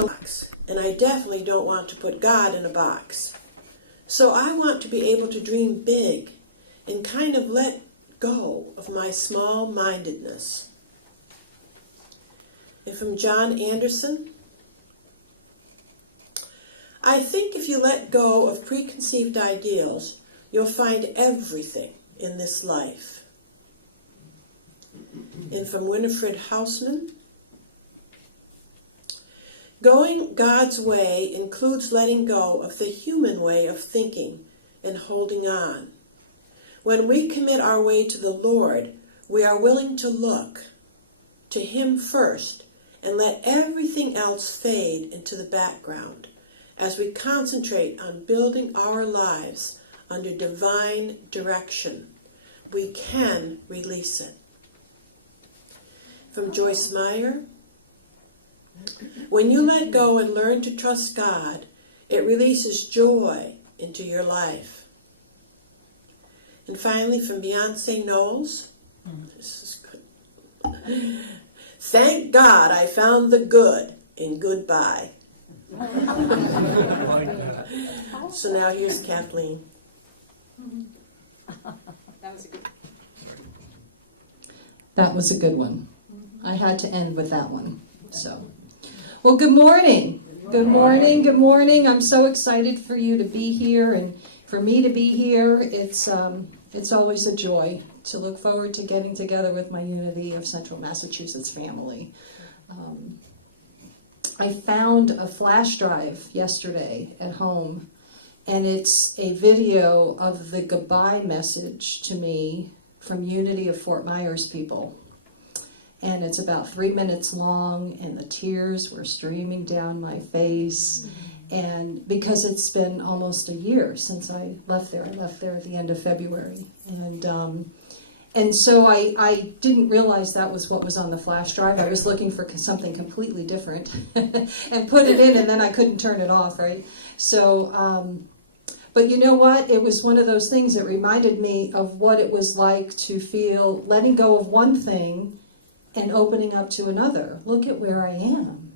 a box, and I definitely don't want to put God in a box. So I want to be able to dream big and kind of let go of my small-mindedness. And from John Anderson, I think if you let go of preconceived ideals, you'll find everything in this life. And from Winifred Hausman, going God's way includes letting go of the human way of thinking and holding on. When we commit our way to the Lord, we are willing to look to Him first and let everything else fade into the background as we concentrate on building our lives under divine direction. We can release it. From Joyce Meyer, when you let go and learn to trust God, it releases joy into your life. And finally, from Beyonce Knowles, this is good. Thank God I found the good in goodbye. So now here's Kathleen. That was a good one. I had to end with that one. So, well, good morning. Good morning. Good morning. I'm so excited for you to be here and for me to be here. It's always a joy to look forward to getting together with my Unity of Central Massachusetts family. I found a flash drive yesterday at home, and it's a video of the goodbye message to me from Unity of Fort Myers people. And it's about 3 minutes long, and the tears were streaming down my face. And because it's been almost a year since I left there at the end of February. And so I didn't realize that was what was on the flash drive. I was looking for something completely different and put it in, and then I couldn't turn it off, right? So, but you know what? It was one of those things that reminded me of what it was like to feel letting go of one thing and opening up to another. Look at where I am.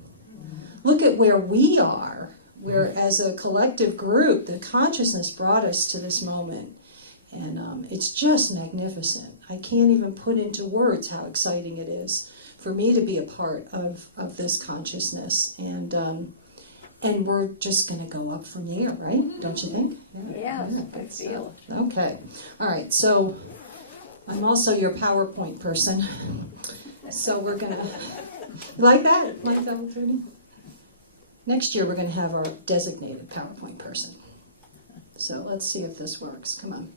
Look at where we are, where as a collective group, the consciousness brought us to this moment. And it's just magnificent. I can't even put into words how exciting it is for me to be a part of this consciousness. And we're just going to go up from there, right? Don't you think? Yeah, good deal. Okay. All right. So I'm also your PowerPoint person. So we're going to, like that? Like that? Next year we're going to have our designated PowerPoint person. So let's see if this works. Come on.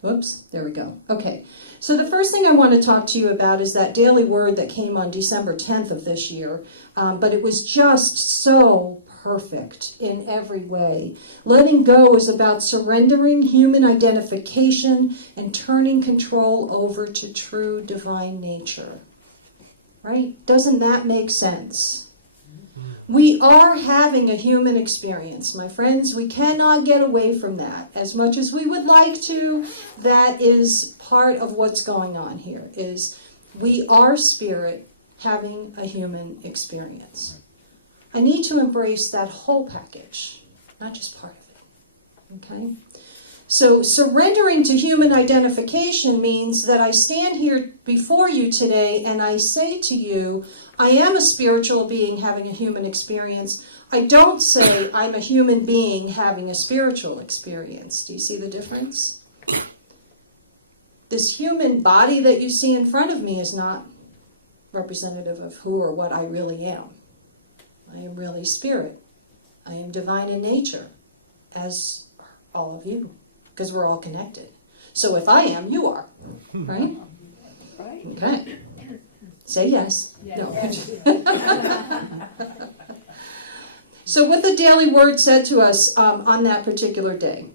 Whoops, there we go. Okay, so the first thing I want to talk to you about is that daily word that came on December 10th of this year, but it was just so perfect in every way. Letting go is about surrendering human identification and turning control over to true divine nature. Right? Doesn't that make sense? We are having a human experience, my friends. We cannot get away from that. As much as we would like to, that is part of what's going on here, is we are spirit having a human experience. I need to embrace that whole package, not just part of it. Okay? So surrendering to human identification means that I stand here before you today and I say to you, I am a spiritual being having a human experience. I don't say I'm a human being having a spiritual experience. Do you see the difference? This human body that you see in front of me is not representative of who or what I really am. I am really spirit. I am divine in nature, as all of you, because we're all connected. So if I am, you are, right? Right. Okay. Say yes. Yes. No. So what the daily word said to us on that particular day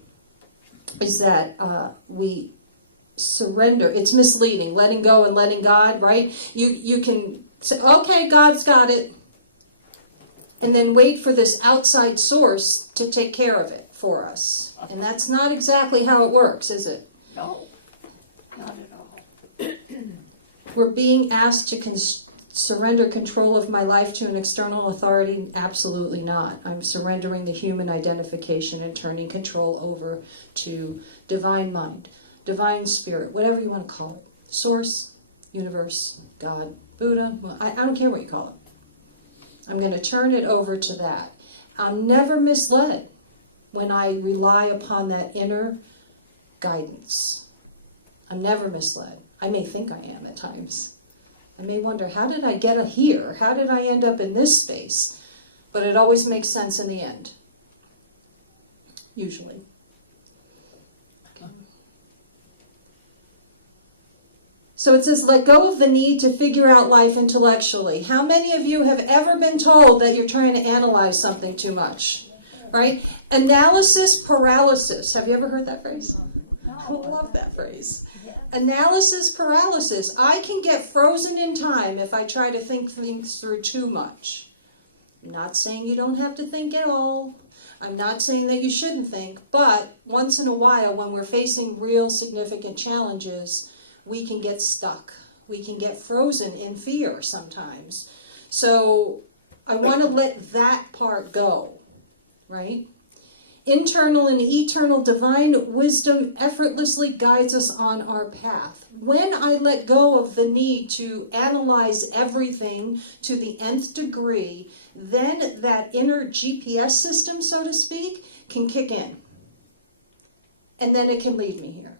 is that we surrender. It's misleading, letting go and letting God, right? You can say, okay, God's got it, and then wait for this outside source to take care of it for us. And that's not exactly how it works, is it? No, not at all. We're being asked surrender control of my life to an external authority? Absolutely not. I'm surrendering the human identification and turning control over to divine mind, divine spirit, whatever you want to call it. Source, universe, God, Buddha, well, I don't care what you call it. I'm going to turn it over to that. I'm never misled when I rely upon that inner guidance. I'm never misled. I may think I am at times. I may wonder, how did I get here? How did I end up in this space? But it always makes sense in the end. Usually. Okay. So it says, let go of the need to figure out life intellectually. How many of you have ever been told that you're trying to analyze something too much? Right? Analysis paralysis. Have you ever heard that phrase? I love that phrase. Analysis paralysis. I can get frozen in time if I try to think things through too much. I'm not saying you don't have to think at all. I'm not saying that you shouldn't think, but once in a while when we're facing real significant challenges, we can get stuck. We can get frozen in fear sometimes. So I want to let that part go, right? Internal and eternal divine wisdom effortlessly guides us on our path. When I let go of the need to analyze everything to the nth degree, then that inner GPS system, so to speak, can kick in. And then it can lead me here.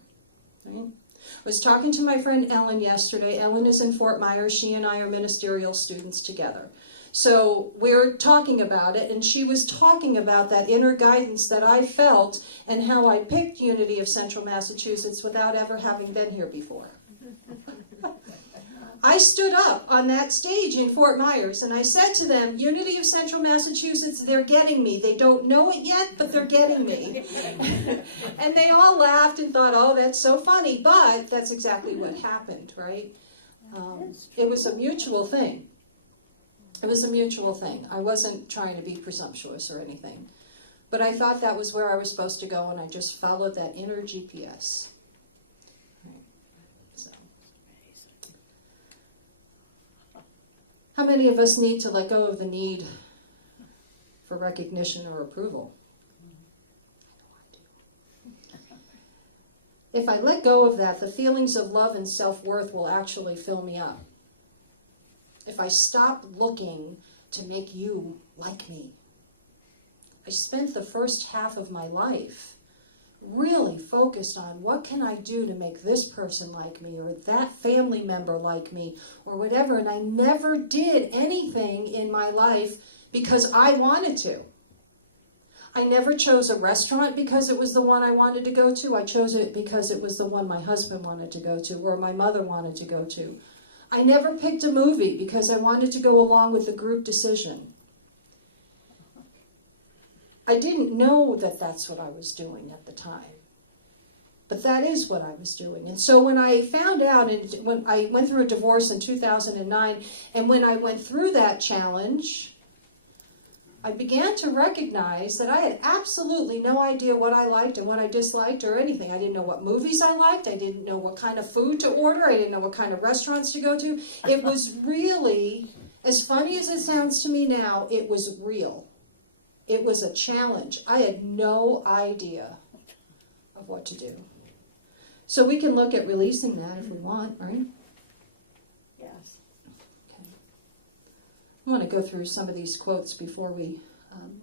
Right? I was talking to my friend Ellen yesterday. Ellen is in Fort Myers. She and I are ministerial students together. So we're talking about it, and she was talking about that inner guidance that I felt and how I picked Unity of Central Massachusetts without ever having been here before. I stood up on that stage in Fort Myers, and I said to them, Unity of Central Massachusetts, they're getting me. They don't know it yet, but they're getting me. And they all laughed and thought, oh, that's so funny, but that's exactly what happened, right? It was a mutual thing. It was a mutual thing. I wasn't trying to be presumptuous or anything. But I thought that was where I was supposed to go, and I just followed that inner GPS. Right. So. How many of us need to let go of the need for recognition or approval? If I let go of that, the feelings of love and self-worth will actually fill me up. If I stop looking to make you like me. I spent the first half of my life really focused on what can I do to make this person like me or that family member like me or whatever, and I never did anything in my life because I wanted to. I never chose a restaurant because it was the one I wanted to go to. I chose it because it was the one my husband wanted to go to or my mother wanted to go to. I never picked a movie because I wanted to go along with the group decision. I didn't know that that's what I was doing at the time. But that is what I was doing. And so when I found out, and when I went through a divorce in 2009, and when I went through that challenge, I began to recognize that I had absolutely no idea what I liked and what I disliked or anything. I didn't know what movies I liked. I didn't know what kind of food to order. I didn't know what kind of restaurants to go to. It was really, as funny as it sounds to me now, it was real. It was a challenge. I had no idea of what to do. So we can look at releasing that if we want, right? Yes. I want to go through some of these quotes before we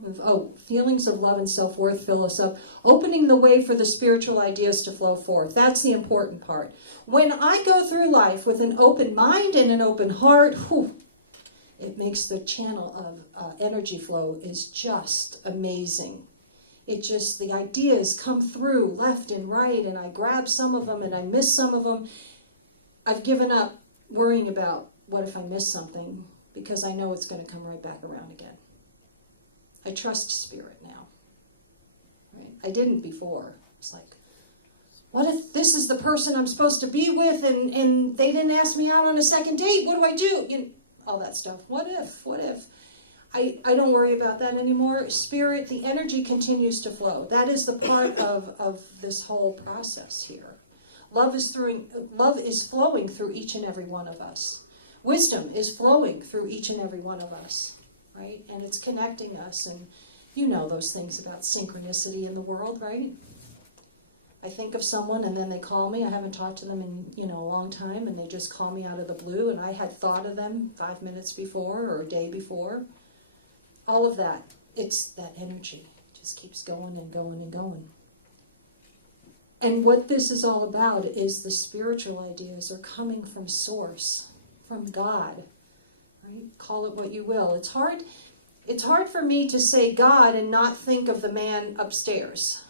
move. Oh, feelings of love and self-worth fill us up, opening the way for the spiritual ideas to flow forth. That's the important part. When I go through life with an open mind and an open heart, it makes the channel of energy flow is just amazing. It just, the ideas come through left and right, and I grab some of them and I miss some of them. I've given up worrying about what if I miss something, because I know it's going to come right back around again. I trust spirit now. Right? I didn't before. It's like, what if this is the person I'm supposed to be with and they didn't ask me out on a second date? What do I do? You know, all that stuff. What if? I don't worry about that anymore. Spirit, the energy continues to flow. That is the part of this whole process here. Love is flowing through each and every one of us. Wisdom is flowing through each and every one of us, right? And it's connecting us. And you know those things about synchronicity in the world, right? I think of someone and then they call me. I haven't talked to them in, a long time, and they just call me out of the blue, and I had thought of them 5 minutes before or a day before. All of that, it's that energy. It just keeps going and going and going. And what this is all about is the spiritual ideas are coming from source, from God, right? Call it what you will. It's hard for me to say God and not think of the man upstairs.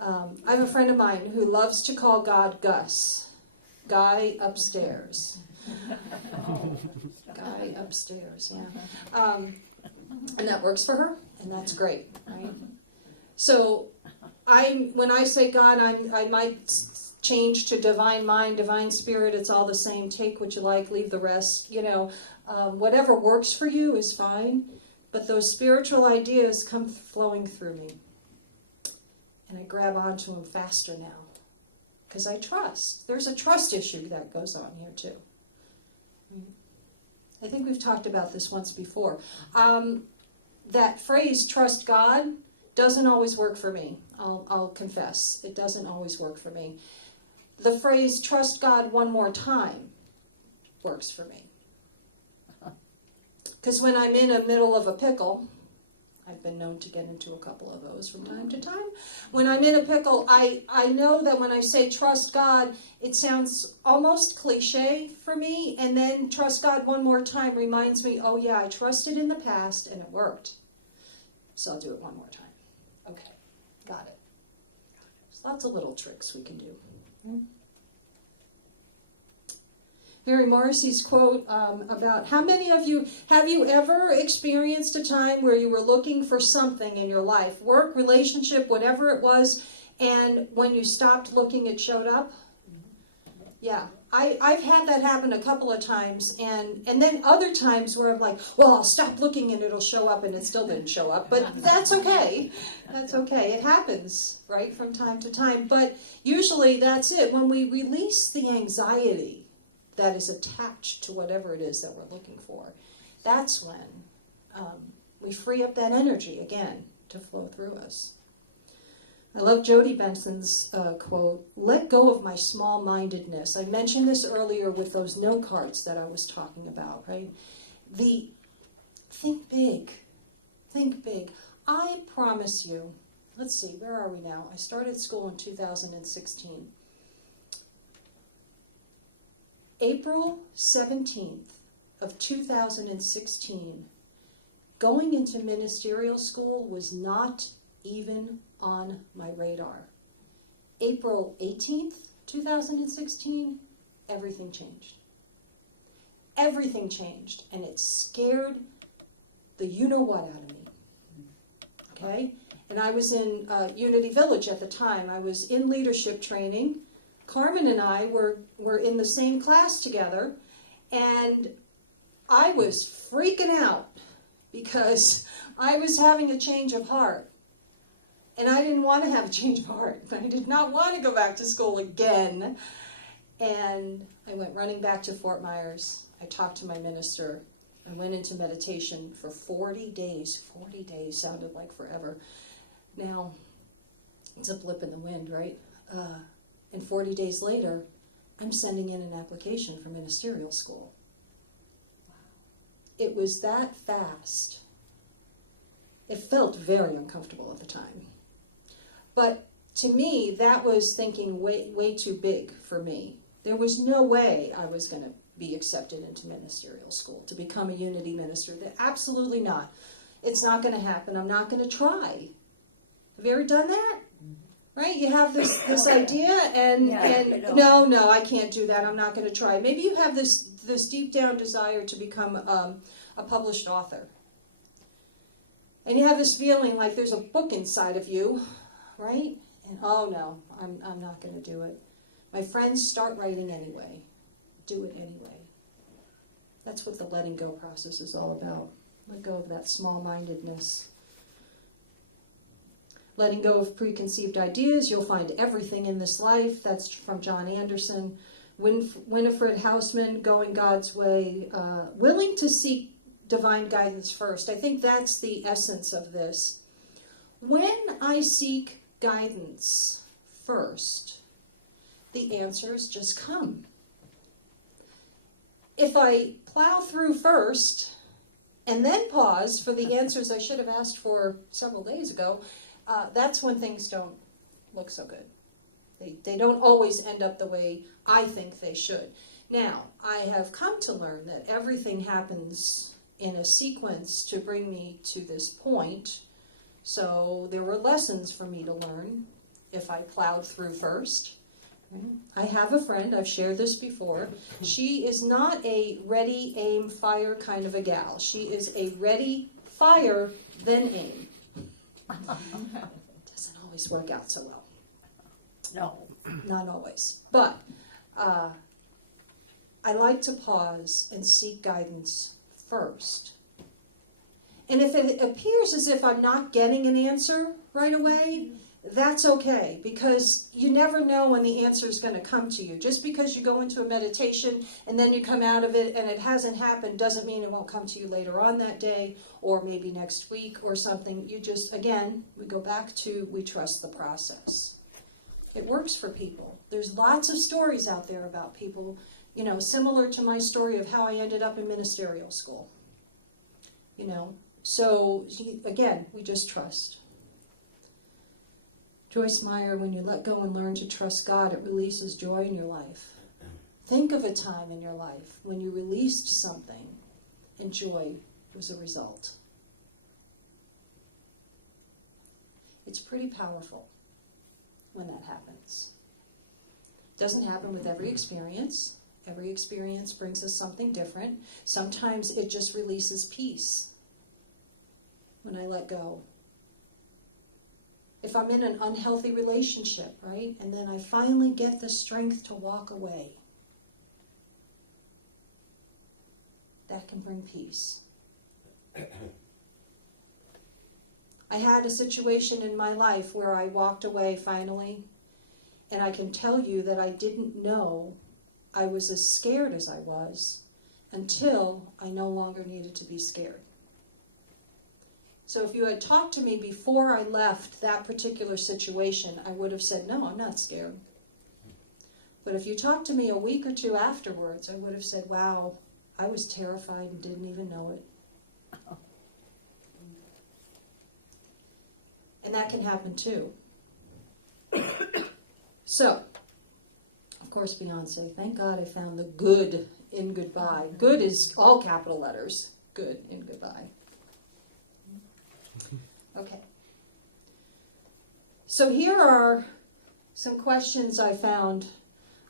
I have a friend of mine who loves to call God Gus. Guy upstairs. Guy upstairs, yeah. And that works for her, and that's great, right? So when I say God, I might change to divine mind, divine spirit. It's all the same. Take what you like, leave the rest. Whatever works for you is fine. But those spiritual ideas come flowing through me. And I grab onto them faster now. Because I trust. There's a trust issue that goes on here too. I think we've talked about this once before. That phrase, trust God, doesn't always work for me. I'll confess. It doesn't always work for me. The phrase, trust God one more time, works for me. Because when I'm in the middle of a pickle, I've been known to get into a couple of those from time to time. When I'm in a pickle, I know that when I say trust God, it sounds almost cliche for me. And then trust God one more time reminds me, oh yeah, I trusted in the past and it worked. So I'll do it one more time. Okay, got it. There's lots of little tricks we can do. Mary Morrissey's quote about how many of you, have you ever experienced a time where you were looking for something in your life, work, relationship, whatever it was, and when you stopped looking, it showed up? Yeah, I've had that happen a couple of times, and then other times where I'm like, well, I'll stop looking and it'll show up, and it still didn't show up, but that's okay. That's okay. It happens, right, from time to time, but usually that's it. When we release the anxiety that is attached to whatever it is that we're looking for, that's when we free up that energy again to flow through us. I love Jody Benson's quote, let go of my small-mindedness. I mentioned this earlier with those note cards that I was talking about, right? Think big. Think big. I promise you, let's see, where are we now? I started school in 2016. April 17th of 2016, going into ministerial school was not even on my radar. April 18th, 2016, everything changed. Everything changed, and it scared the you-know-what out of me. Okay? And I was in Unity Village at the time. I was in leadership training. Carmen and I were in the same class together, and I was freaking out because I was having a change of heart. And I didn't want to have a change of heart. I did not want to go back to school again. And I went running back to Fort Myers. I talked to my minister. I went into meditation for 40 days. 40 days sounded like forever. Now, it's a blip in the wind, right? And 40 days later, I'm sending in an application for ministerial school. It was that fast. It felt very uncomfortable at the time. But to me, that was thinking way too big for me. There was no way I was going to be accepted into ministerial school, to become a Unity minister. Absolutely not. It's not going to happen. I'm not going to try. Have you ever done that? Right? You have this idea, and no, I can't do that. I'm not going to try. Maybe you have this deep down desire to become a published author. And you have this feeling like there's a book inside of you, right? And oh no, I'm not going to do it. My friends, start writing anyway. Do it anyway. That's what the letting go process is all about. Let go of that small-mindedness. Letting go of preconceived ideas. You'll find everything in this life. That's from John Anderson. Winifred Hausman, Going God's Way, willing to seek divine guidance first. I think that's the essence of this. When I seek guidance first, the answers just come. If I plow through first and then pause for the answers I should have asked for several days ago, that's when things don't look so good. They don't always end up the way I think they should. Now, I have come to learn that everything happens in a sequence to bring me to this point. So there were lessons for me to learn if I plowed through first. I have a friend, I've shared this before. She is not a ready, aim, fire kind of a gal. She is a ready, fire, then aim. Doesn't always work out so well. No. Not always. But I like to pause and seek guidance first. And if it appears as if I'm not getting an answer right away, that's okay, because you never know when the answer is going to come to you. Just because you go into a meditation and then you come out of it and it hasn't happened doesn't mean it won't come to you later on that day or maybe next week or something. You just, again, we go back to we trust the process. It works for people. There's lots of stories out there about people, you know, similar to my story of how I ended up in ministerial school. You know, so again, we just trust. Joyce Meyer, when you let go and learn to trust God, it releases joy in your life. Think of a time in your life when you released something and joy was a result. It's pretty powerful when that happens. It doesn't happen with every experience. Every experience brings us something different. Sometimes it just releases peace when I let go. If I'm in an unhealthy relationship, right, and then I finally get the strength to walk away, that can bring peace. I had a situation in my life where I walked away finally, and I can tell you that I didn't know I was as scared as I was until I no longer needed to be scared. So if you had talked to me before I left that particular situation, I would have said, no, I'm not scared. But if you talked to me a week or two afterwards, I would have said, wow, I was terrified and didn't even know it. And that can happen too. So, of course, Beyonce, thank God I found the good in goodbye. Good is all capital letters. Good in goodbye. Okay. So here are some questions I found.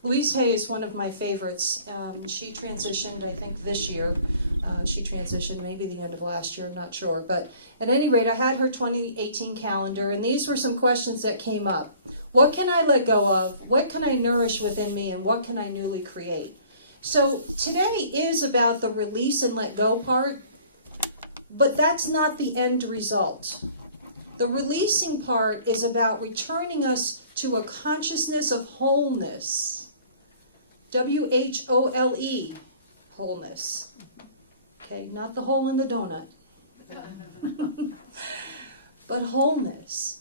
Louise Hay is one of my favorites. She transitioned, I think, this year. She transitioned maybe the end of last year, I'm not sure. But at any rate, I had her 2018 calendar, and these were some questions that came up. What can I let go of? What can I nourish within me? And what can I newly create? So today is about the release and let go part, but that's not the end result. The releasing part is about returning us to a consciousness of wholeness. W-H-O-L-E, wholeness. Okay, not the hole in the donut. But wholeness.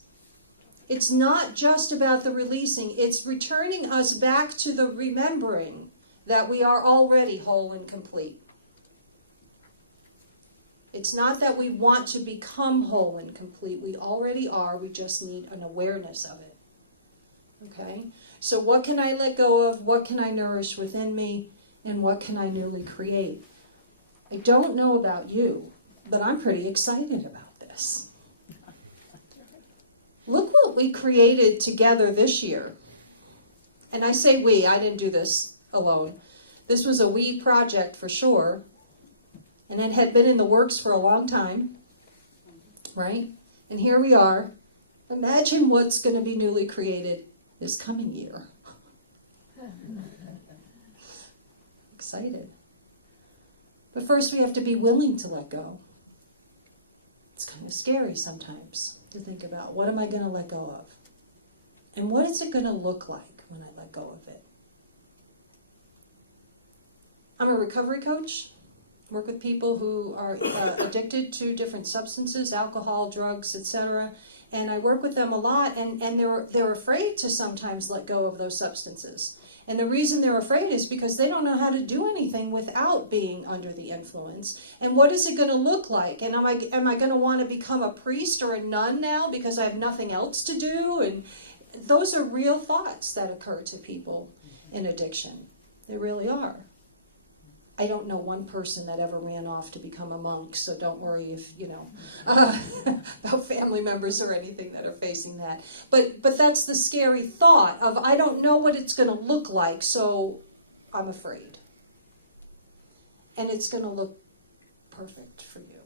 It's not just about the releasing, it's returning us back to the remembering that we are already whole and complete. It's not that we want to become whole and complete. We already are. We just need an awareness of it. Okay? So what can I let go of? What can I nourish within me? And what can I newly create? I don't know about you, but I'm pretty excited about this. Look what we created together this year. And I say we, I didn't do this alone. This was a we project for sure. And it had been in the works for a long time, right? And here we are. Imagine what's going to be newly created this coming year. Excited. But first we have to be willing to let go. It's kind of scary sometimes to think about, what am I going to let go of? And what is it going to look like when I let go of it? I'm a recovery coach. Work with people who are addicted to different substances, alcohol, drugs, etc. And I work with them a lot, and they're afraid to sometimes let go of those substances. And the reason they're afraid is because they don't know how to do anything without being under the influence. And what is it going to look like? And am I going to want to become a priest or a nun now because I have nothing else to do? And those are real thoughts that occur to people in addiction. They really are. I don't know one person that ever ran off to become a monk, so don't worry if, about family members or anything that are facing that. But that's the scary thought of, I don't know what it's going to look like, so I'm afraid. And it's going to look perfect for you.